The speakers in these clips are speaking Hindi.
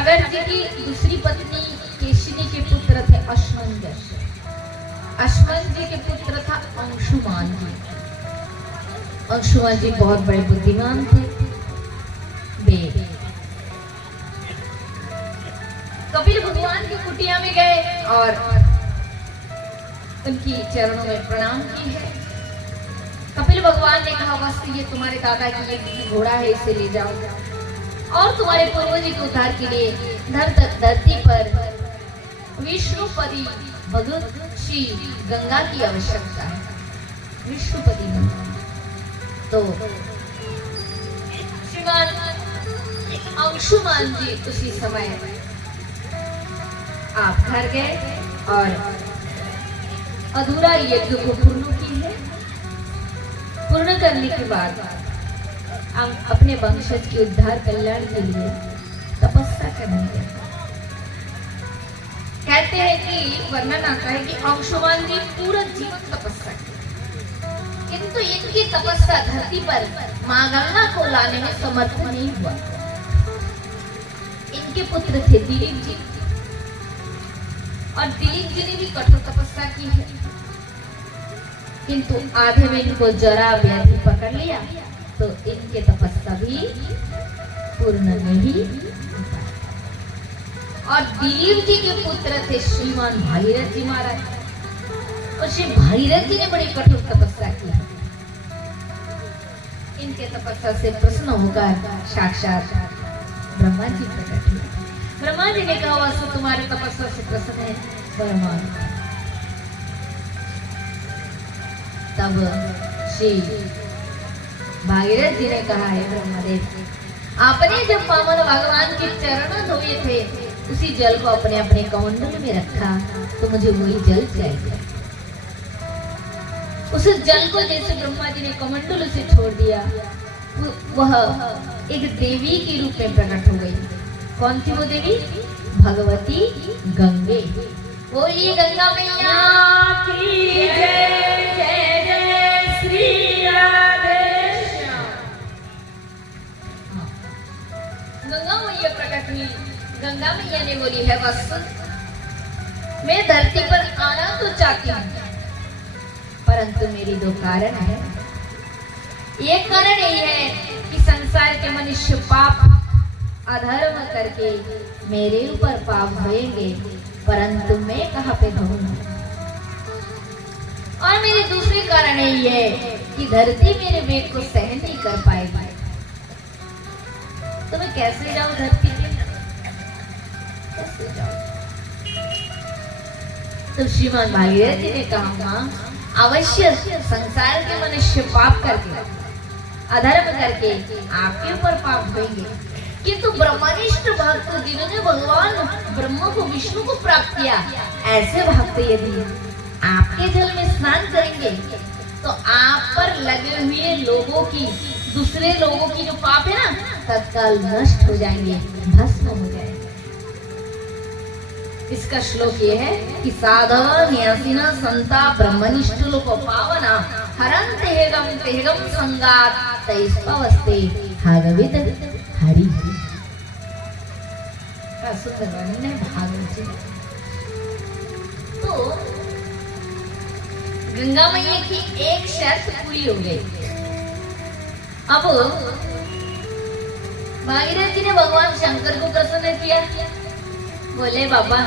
सागर जी की दूसरी पत्नी केशिनी के पुत्र थे अश्वंजस। अश्वंत जी के पुत्र था अंशुमान जी। अंशुमान जी बहुत बड़े बुद्धिमान थे। वे कपिल भगवान की कुटिया में गए और उनकी चरणों में प्रणाम की है। कपिल भगवान ने कहा, वस्तु ये तुम्हारे दादा की एक घोड़ा है, इसे ले जाओ और तुम्हारे पूर्वज के उद्धार के लिए धरती पर विष्णुपति भगवत श्री गंगा की आवश्यकता है। विष्णुपति गंगा तो श्रीमान अंशुमान जी उसी समय आप घर गए और अधूरा यज्ञ को पूर्ण की है। पूर्ण करने के बाद हम अपने वंशज के उद्धार कल्याण के लिए तपस्या करेंगे। कहते हैं कि वर्णन आता है कि अंशुमान जी पूरा जीवन तपस्या की, किंतु इनकी तपस्या धरती पर मां गंगा को लाने में समर्थ नहीं हुआ। इनके पुत्र थे दिलीप जी और दिलीप जी ने भी कठोर तपस्या की है, किंतु आधे में इनको जरा व्याधि पकड़ लिया तो इनके तपस्या भी पूर्ण नहीं। और दिलीप जी के पुत्र थे श्रीमान भागीरथ जी महाराज। और श्री भागीरथ जी ने बड़ी कठोर तपस्या की। इनके तपस्या से प्रसन्न होकर साक्षात ब्रह्मा जी प्रकट हुए। ब्रह्मा जी ने कहा, वस्तु तुम्हारे तपस्या से प्रसन्न है ब्रह्मा। तब श्री भागीरथ जी ने कहा, है ब्रह्मदेव, आपने जब पावन भगवान के चरण धोए थे उसी जल को अपने अपने कमंडल में रखा, तो मुझे वही जल चाहिए। उस जल को जैसे ब्रह्मा जी ने कमंडल से छोड़ दिया, वह एक देवी के रूप में प्रकट हो गई। कौन थी वो देवी? भगवती गंगे। वो ये गंगा मैया की जय, जय जय श्री राधे श्याम। गंगा मैया प्रकट हुई। गंगा मैया ने बोली, है वत्स, मैं धरती पर आना तो चाहती हूँ, परंतु मेरी दो कारण है। एक कारण यही है कि संसार के मनुष्य पाप अधर्म करके मेरे ऊपर पाप होएंगे, परंतु मैं कहाँ पे रहूंगा। और मेरी दूसरी कारण यही है कि धरती मेरे वेग को सहन नहीं कर पाएगी। तो मैं कैसे जाऊं धरती पे? कैसे जाऊं? तो श्रीमान भागीरथ जी ने कहा, मां, अवश्य संसार के मनुष्य पाप करके अधर्म करके आपके ऊपर पाप होंगे, किंतु ब्रह्मनिष्ठ भक्त जिन्होंने भगवान ब्रह्म को विष्णु को प्राप्त किया, ऐसे भक्त यदि आपके जल में स्नान करेंगे तो आप पर लगे हुए लोगों की, दूसरे लोगों की जो पाप है ना, तत्काल नष्ट हो जाएंगे, भस्म हो जाएंगे। इसका श्लोक ये है कि साधव न्यासिना संता ब्रह्मनिष्ठ लोक पावना हरन्ते हेगम संगात तैस्पवस्ते भागवत हरि। का सुंदर वर्णन है भागवत जी। तो गंगा मैया की एक शर्त पूरी हो गई। अब भागीरथ जी ने भगवान शंकर को प्रसन्न किया। भोले बाबा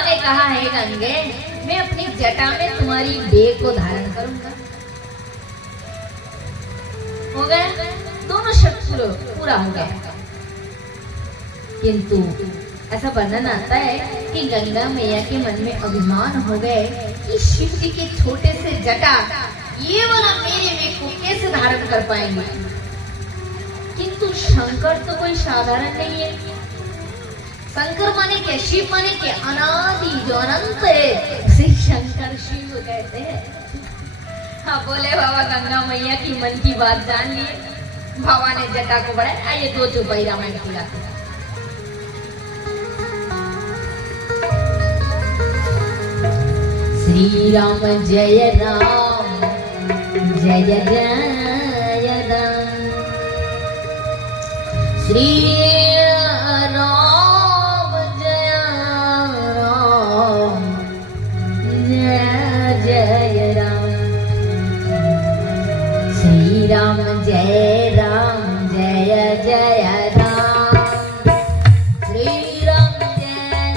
ने कहा, है गंगे, मैं अपनी जटा में तुम्हारी देह को धारण करूंगा। हो गया, दोनों शर्त पूरा हो गया। किंतु ऐसा वर्णन आता है कि गंगा मैया के मन में अभिमान हो गए कि शिव जी के छोटे से जटा ये वाला मेरे वेग को कैसे धारण कर पाएंगे। किंतु शंकर तो कोई साधारण नहीं है। शंकर माने क्या? शिव माने क्या? अनादि, जो अनंत है, उसे शंकर शिव कहते हैं। हाँ, बोले बाबा गंगा मैया की मन की बात जान लिए। बाबा ने जटा को बढ़ाया। आइए दो चौपाई रामायण की गाते हैं। श्री राम जय राम, जय जय राम। श्री राम जय राम जय जय राम श्री राम जय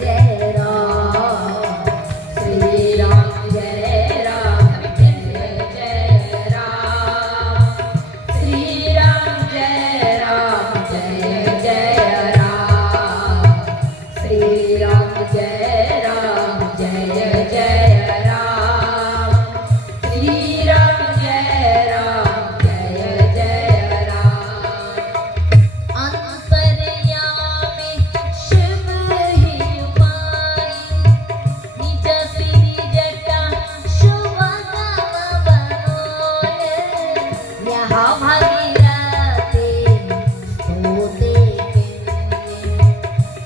जय राम श्री राम जय राम जय जय राम श्री राम जय राम जय जय राम श्री राम जय राम जय जय राम श्री राम जय राम जय जय राम अंतर्यामी शिव ही उपाई निज सिरि जटा शुभ काम बनोए यहाँ भागीरथी सोते किन्ने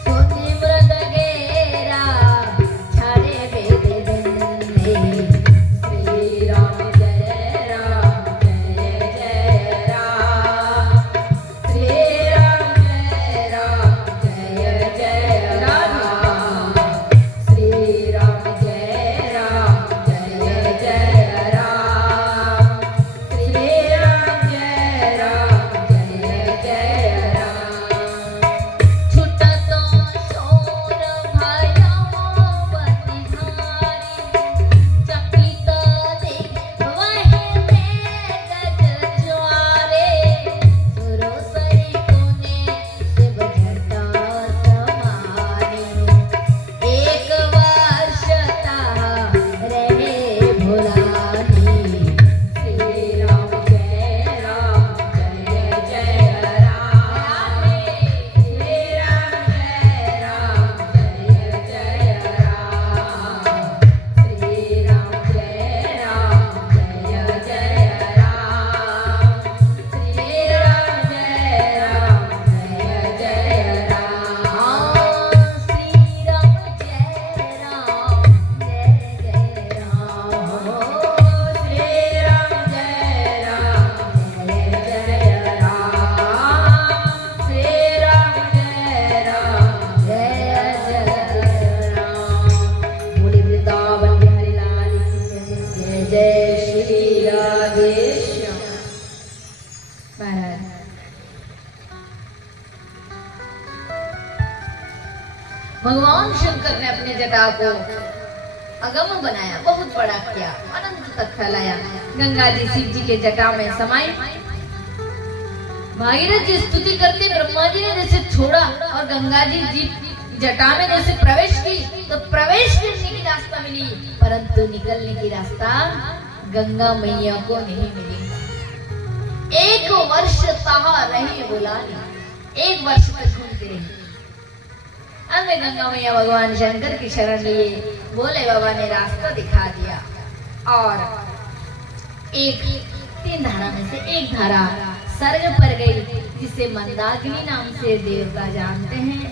सोने मृग गेरा छाड़े वेद दिन्ने श्री राम जय जय राम श्री राम जय जय राम श्री राम जय जय राम श्री राम जय जय राम छुटत शोर भयमो बतिहारी चकित देख वहीं गज ज्वारे सुरोसरी कोने शिव जटा समारे एक वर्ष ता रहे भुलानी श्री राम जय जय राम श्री राम जय जय राम श्री राम जय जय राम श्री राम जय जय राम श्री राम जय जय राम श्री राम जय जय राम श्री राम जय राम बोले वृंदावन बिहारी लाल की जय जय श्री राधेश्याम महाराज भगवान शंकर ने अपने जटा को अगम बनाया, बहुत बड़ा किया, अनंत तक फैलाया। गंगा जी शिव जी के जटा में समाई। भागीरथ जी स्तुति करते, ब्रह्मा जी ने जैसे छोड़ा और गंगा जी जटा में जैसे प्रवेश की तो प्रवेश करने की रास्ता मिली, परंतु निकलने की रास्ता गंगा मैया को नहीं मिली। एक वर्ष तहा रही बुलानी, एक वर्ष तक घूमती रही। हमें गंगा मैया भगवान शंकर की शरण लिए, बोले बाबा ने रास्ता दिखा दिया और एक 3 धारा में से एक धारा सर्ग पर गई, जिसे मंदाकिनी नाम से देवता जानते हैं।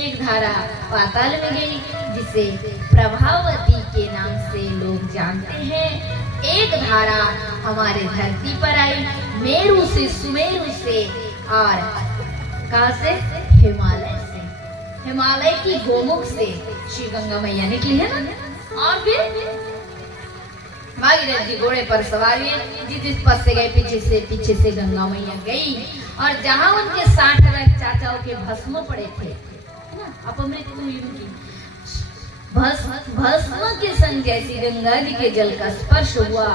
एक धारा पाताल में गई, जिसे प्रभावती के नाम से लोग जानते हैं। एक धारा हमारे धरती पर आई, मेरू से, सुमेरु से और कहां से? हिमालय से। हिमालय की गोमुख से श्री गंगा मैया निकली है ना। और फिर भागीरथ जी घोड़े पर सवार हुए, जिस पथ से गए पीछे से गंगा मैया गई, और जहां उनके 60 चाचाओं के भस्म पड़े थे ना, अपमृत हुई उनकी भस्म के संग जैसी गंगा जी के जल का स्पर्श हुआ,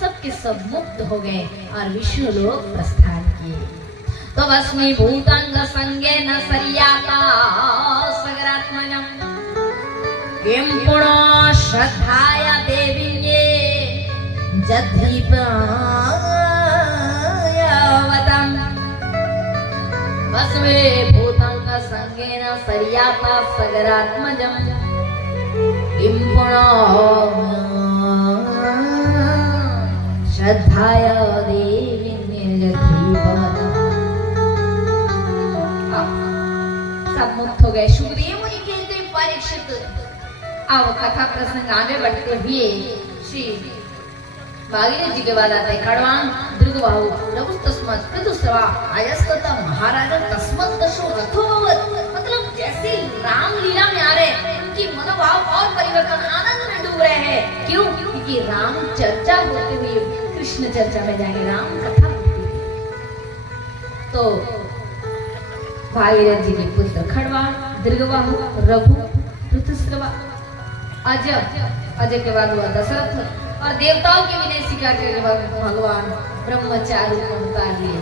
सबके सब मुक्त हो गए और विष्णु लोक प्रस्थान किए। तो भस्मी भूतांग संगे न सरियाता सगरात्मजम किम पुनो श्रद्धाया देवीये जद्धीपयावतम भस्मे भूतांग संगे न सरियाता सगरात्मजम किम पुनो श्रद्धाया देवीये जद्धीपयावतम। सब मुक्त हो गए। सुखदेव मुनि कहते हैं, परीक्षित अब कथा प्रसंग आगे बढ़ते हुए श्री भागीरथ जी के बाद आता है खड़वांग दृगबाहु लघु तस्मत् कृतुस्रवा अयस्तता महाराज तस्मत् दशो रथो भवत्। मतलब जैसे राम लीला में आ रहे, उनकी मनोभाव और परिवर्तन, आनंद में डूब रहे हैं। क्यों? क्योंकि राम चर्चा होते हुए कृष्ण चर्चा में जाएंगे, राम कथा होती है। तो भागीरथ जी के पुत्र खड़वा, दीर्घबाहु, रघु, ऋतुश्रवा, अजय के बाद हुआ दशरथ और देवताओं के विनय स्वीकार करने के बाद भगवान ब्रह्मचारी रूप अवतार लिए।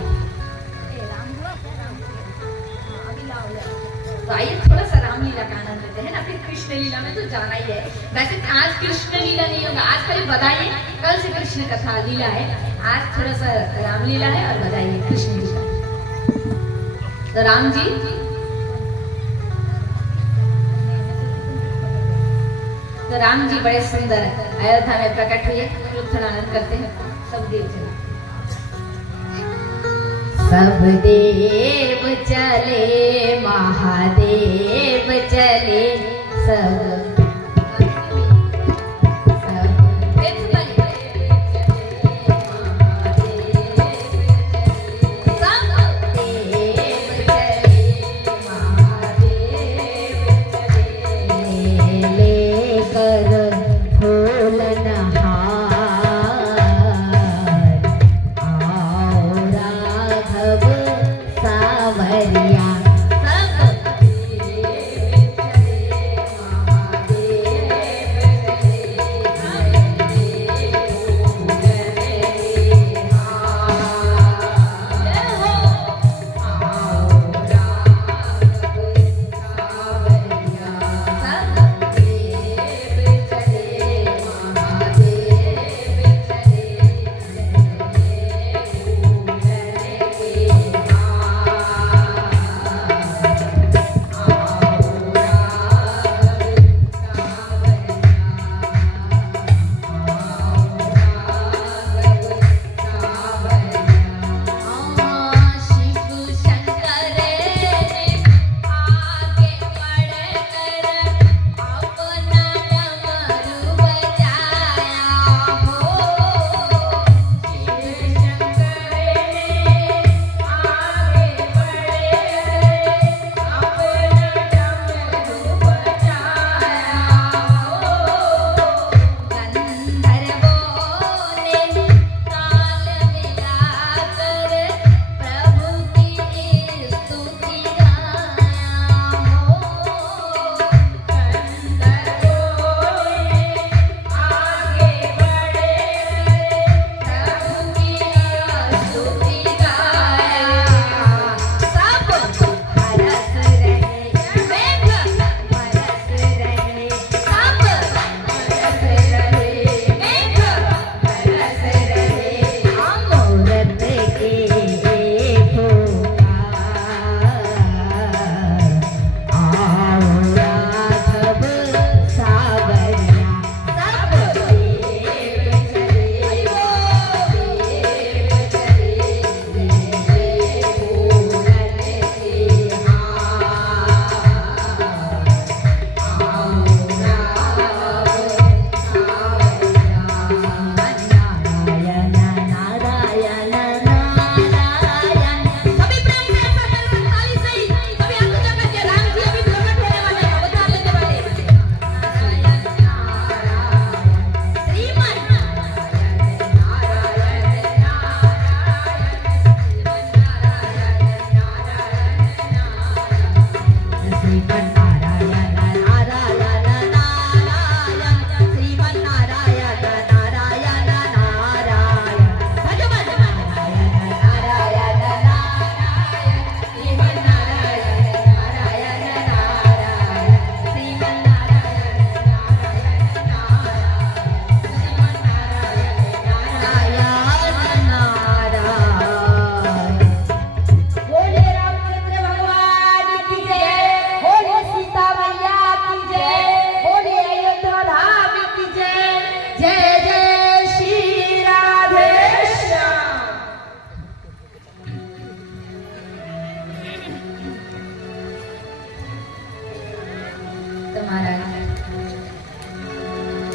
तो आइए थोड़ा सा रामलीला का आनंद लेते हैं ना, फिर कृष्ण लीला में तो जाना ही है। वैसे आज कृष्ण लीला नहीं होगा, आज खाली बधाई, कल से कृष्ण कथा लीला है, आज थोड़ा सा रामलीला है और बधाई कृष्ण लीला। तो राम जी बड़े सुंदर अयोध्या में प्रकट हुए, लोग थोड़ा आनंद करते हैं। सब देव चले महादेव चले, सब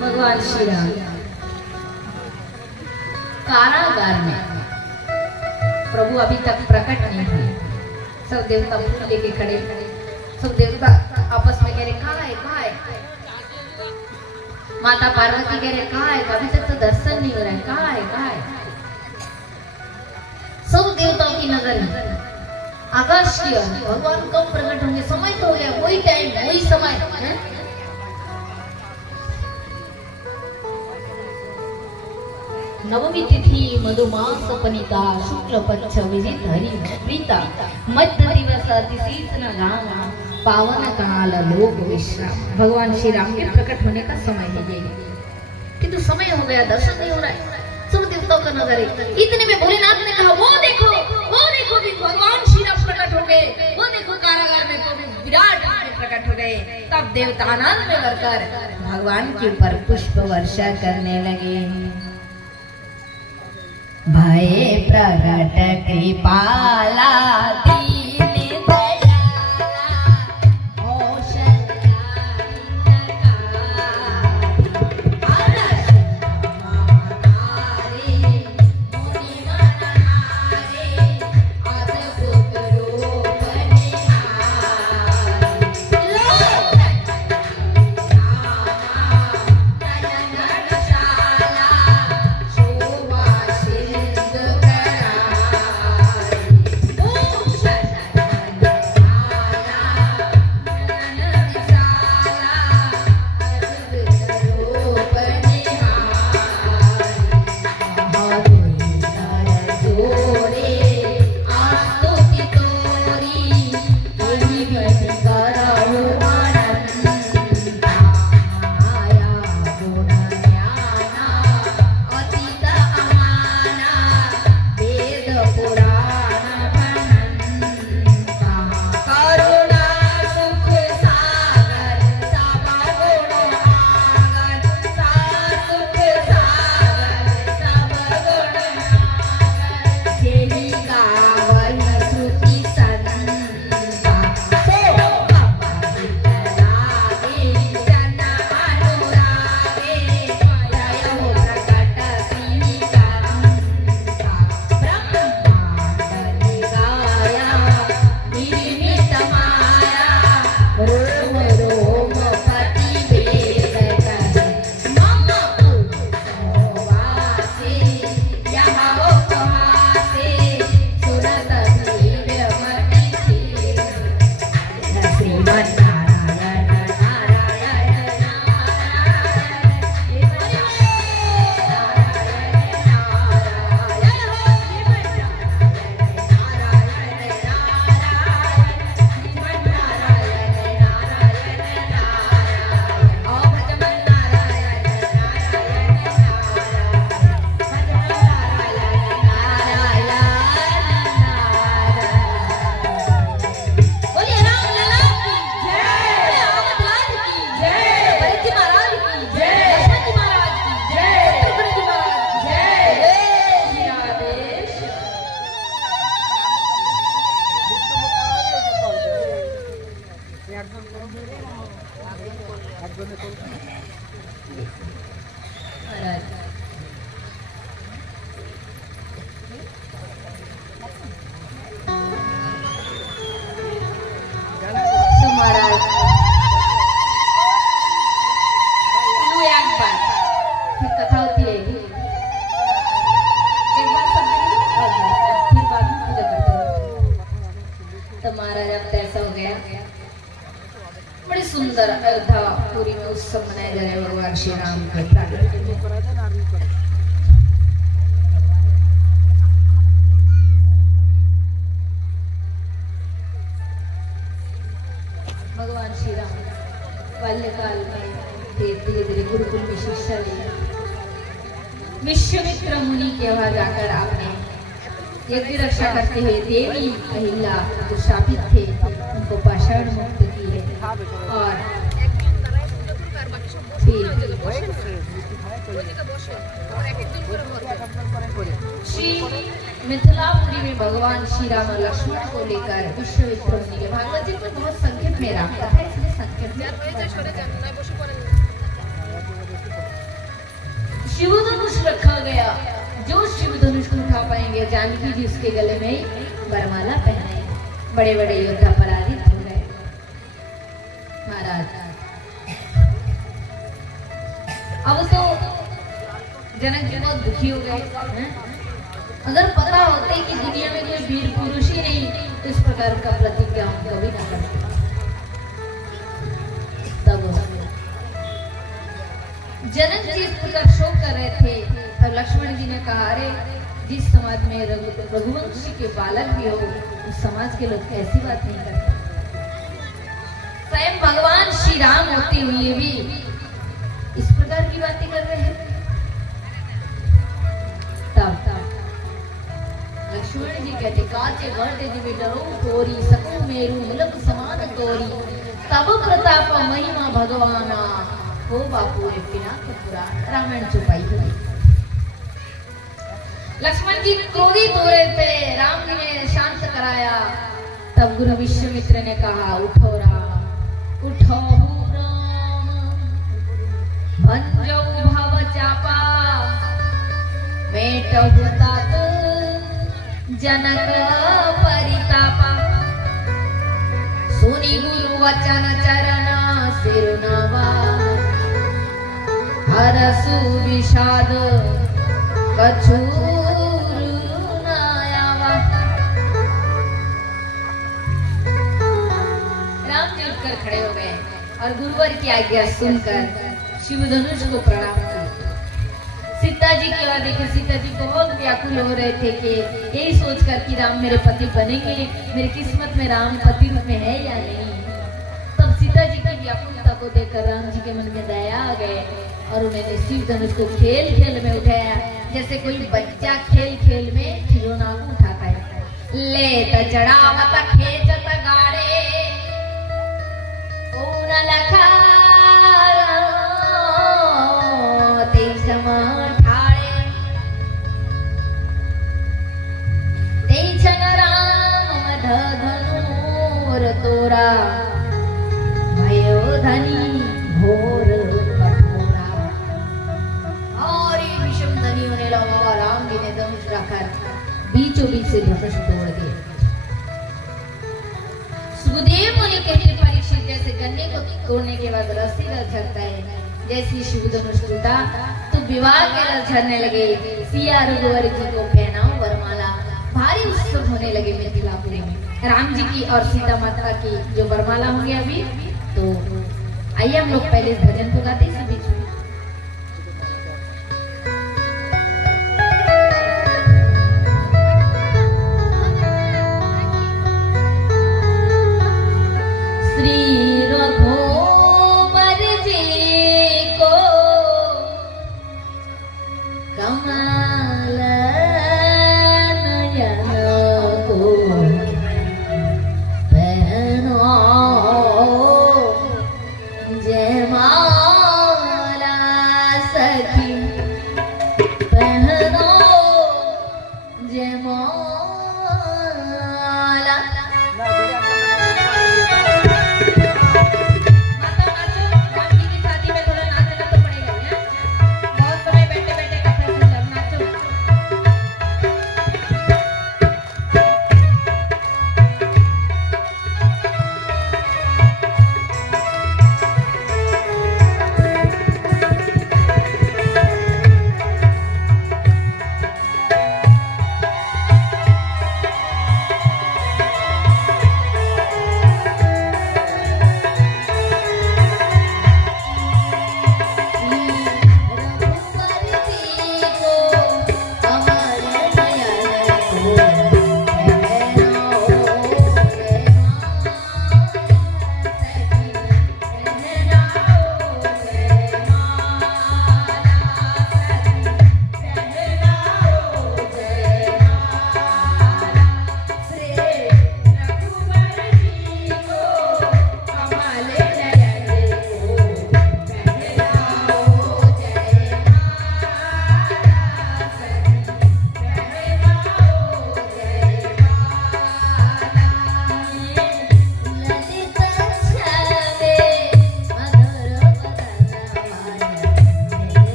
भगवान श्री राम कारागार में, प्रभु अभी तक प्रकट नहीं हुए। सब देवता फूल लेके खड़े, सब देवता आपस में कह रहे कहाँ है कहाँ है। माता पार्वती कह रहे कहाँ है, अभी तक तो दर्शन नहीं हो रहा है, कहाँ है कहाँ है। सब देवताओं की नजर है आकाश की ओर। भगवान कब प्रकट होंगे? समय तो हो गया, वही टाइम, वही समय है? नवमी तिथि मधुमास पनिता शुक्ल पक्ष विजित हरि प्रीता मध्य दिवस अतिशीतन गामा पावन काल लोक विश्राम। भगवान श्री राम के प्रकट होने का समय है ये, किंतु समय हो गया, दर्शन नहीं हो रहा है, सब देवताओं का नजर है। इतने में भोलेनाथ ने कहा वो देखो भी भगवान श्री राम प्रकट हो गए, वो देखो कारागार में तो भी विराट रूप में प्रकट हो गए। तब देवता आनंद में भरकर भगवान के ऊपर पुष्प वर्षा करने लगे। भय प्रकट कृपाला सुंदर अयोध्या पूरी में उत्सव मनाया जा रहा है भगवान श्री राम का भगवान श्री राम बाल्यकाल में धीरे धीरे गुरुकुल में शिक्षा ली। विश्वामित्र मुनि के वहां जाकर आपने यज्ञ रक्षा करते हुए देवी अहिल्या जो शापित थे उनको पाषाण मुक्त किए और श्री मिथिलापुरी में भगवान श्री राम और लक्ष्मण को लेकर विश्वामित्र मुनि के भागवत जी में बहुत संक्षेप में रखा था, इसलिए संक्षेप में शिव धनुष रखा गया। जो शिव धनुष को उठा पाएंगे जानकी जी उसके गले में वरमाला पहनाई। बड़े बड़े योद्धा पराजित हो गए। महाराज अब तो जनक जी बहुत दुखी हो गए। अगर पता होते कि दुनिया में कोई वीर पुरुष ही नहीं तो इस प्रकार का प्रतिज्ञा हम कभी ना करते। तब जनक जी इस प्रकार शोक कर रहे थे और लक्ष्मण जी ने कहा, अरे जिस समाज में रघुवंशी के बालक भी हो उस समाज के लोग ऐसी बात नहीं करते। स्वयं भगवान श्री राम होते हुए भी इस प्रकार की बातें कर रहे हैं। तब लक्ष्मण जी कहते, काचे वर्ते दिव्य डरो तोरी सकू मेरू मुलक समान तोरी तब प्रताप महिमा भगवाना हो बापू रे पिनाक पुराण। रामायण चुपाई हुई। लक्ष्मण जी क्रोधित हो रहे थे, राम जी ने शांत कराया। तब गुरु विश्वामित्र ने कहा, उठो राम, उठो राम, भंजो भव चापा, मेटहु तात जनक परितापा, सुनि गुरु वचन चरण सिरुनावा, हरसु विषाद कछु नायावा। राम जी उठकर खड़े हो गए और गुरुवर की आज्ञा सुनकर शिव धनुष को प्रणाम किया। सीता जी की ओर देखे, सीता जी बहुत व्याकुल हो रहे थे कि यही सोचकर कि राम मेरे पति बनेंगे, मेरी किस्मत में राम पति रूप में है या नहीं। तब सीता जी की व्याकुलता को देखकर राम जी के मन में दया आ गए और उन्होंने शिव धनुष को खेल खेल में उठाया, जैसे कोई बच्चा खेल खेल में खिलौना को उठाता है। ले त चढ़ावत खेचत गाड़े ओ न लखा ते समा ठाड़े, ते छन राम धनुर तोरा भयो धनी घोर कठोरा। और ये विषम धनी होने लगा और राम जी ने धनुष रखकर बीचों बीच से धनुष तोड़ दिए। सुखदेव मुनि कहते, परीक्षित जैसे गन्ने को तोड़ने के बाद रस्सी रस झड़ता है, जैसे शिव धनुष टूटा तो विवाह के रस झड़ने लगे। सिया रघुवर जी को पहनाओ वरमाला, भारी उत्सव होने लगे मिथिलापुरी में। राम जी की और सीता माता की जो वरमाला होंगे अभी, तो आइए हम लोग पहले इस भजन को गाते इसी बीच में। श्री रघुवर जी को कमल नयन को पहनो जय मां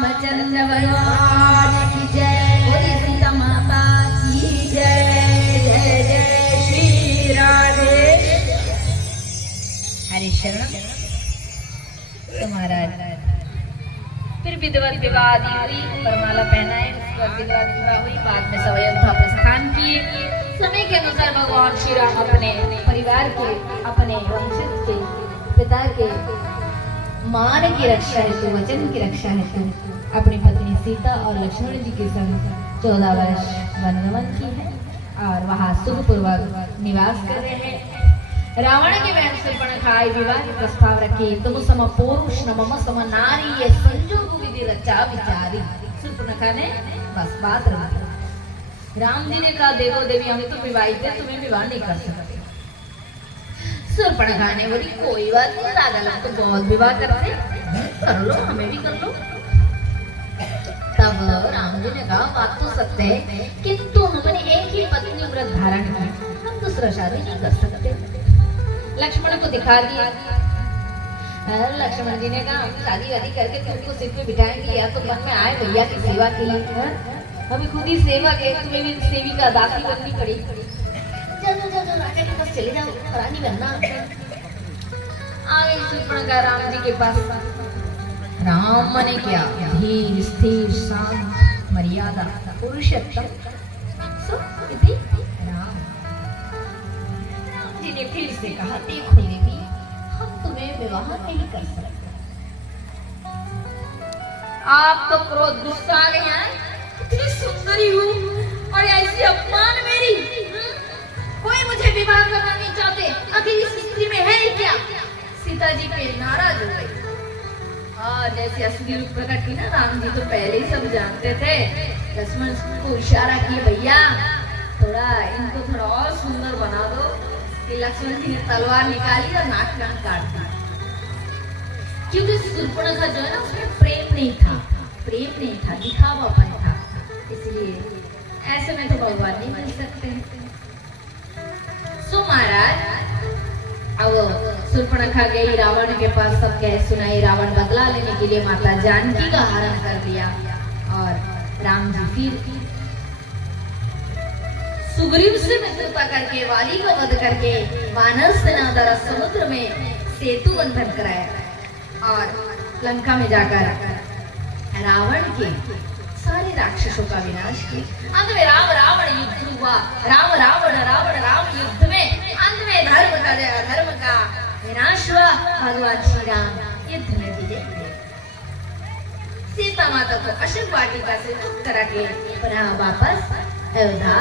रामचंद्र भगवान की जय, बोलिए सीता माता की जय। जय जय श्री राधे। हरे शरण। तो महाराज फिर विधिवत विवाह दी हुई, वरमाला पहनाए, उसके बाद विधिवत विवाह हुई, बाद में सब अयोध्या प्रस्थान किए। समय के अनुसार भगवान श्री राम अपने परिवार के, अपने वंशज के, पिता के मान की रक्षा हेतु, वचन की रक्षा हेतु अपनी पत्नी सीता और लक्ष्मण जी के संग 14 वर्ष वनगमन की है और वहां सुखपूर्वक निवास कर रहे हैं। रावण के बहन शूर्पणखा विवाह के प्रस्ताव रखे, तुम सम पुरुष न मम सम नारी, ये संजोग विधि रचा विचारी। शूर्पणखा ने बस बात रखी। राम जी ने कहा देखो देवी हम तो विवाहित है, तुम्हें विवाह नहीं कर सकते। शूर्पणखा ने बोली कोई बात नहीं, राजा लोग तो बहुत विवाह करते, कर लो, हमें भी कर लो। तब राम जी ने कहा बात तो सत्य है, किंतु हमने एक ही पत्नी व्रत धारण की, हम दूसरा शादी नहीं कर सकते। लक्ष्मण को दिखा दिया। लक्ष्मण जी ने कहा हम शादी वादी करके तुमको सिर पे बिठाएंगे, या तो मन में आए भैया की सेवा के लिए, अभी खुद ही सेवक है, तुम्हें भी सेविका दासी बननी पड़ी। चलो राजा के पास चले जाओ, रानी बनना। आगे शूर्पणखा राम जी के पास। राम ने क्या, धीर स्थिर शांत मर्यादा पुरुषोत्तम जी ने फिर से कहा देखो देवी हम तुम्हें विवाह नहीं कर सकते। आप तो क्रोध गुस्सा आ गए हैं, इतनी सुंदरी हूँ और ऐसी अपमान मेरी, कोई मुझे विवाह करना नहीं चाहते, आखिर इस स्त्री में है ही क्या। सीता जी पे नाराज हो गई। जैसे असली रूप प्रकट की ना, राम जी तो पहले ही सब जानते थे। लक्ष्मण को इशारा किए भैया थोड़ा इनको थोड़ा और सुंदर बना दो। लक्ष्मण जी ने तलवार निकाली और नाक काट दी, क्योंकि शूर्पणखा जो है ना उसमें प्रेम नहीं था, दिखावापन था, इसलिए ऐसे में तो भगवान नहीं मिल सकते। सो महाराज अब शूर्पणखा गई रावण के पास, सब कह सुनाई। रावण बदला लेने के लिए माता जानकी का हरण कर लिया और राम जी फिर सुग्रीव से मित्रता करके, वाली का वध करके वानर सेना द्वारा समुद्र में सेतु बंधन कराया और लंका में जाकर रावण के सारे राक्षसों का विनाश किया। अंत में राम रावण युद्ध हुआ। राम रावण युद्ध में अंत में धर्म का विनाश हुआ। भगवान श्री राम युद्ध में विजय हुए। सीता माता को अशोक वाटिका से मुक्त करा के पुनः वापस अयोध्या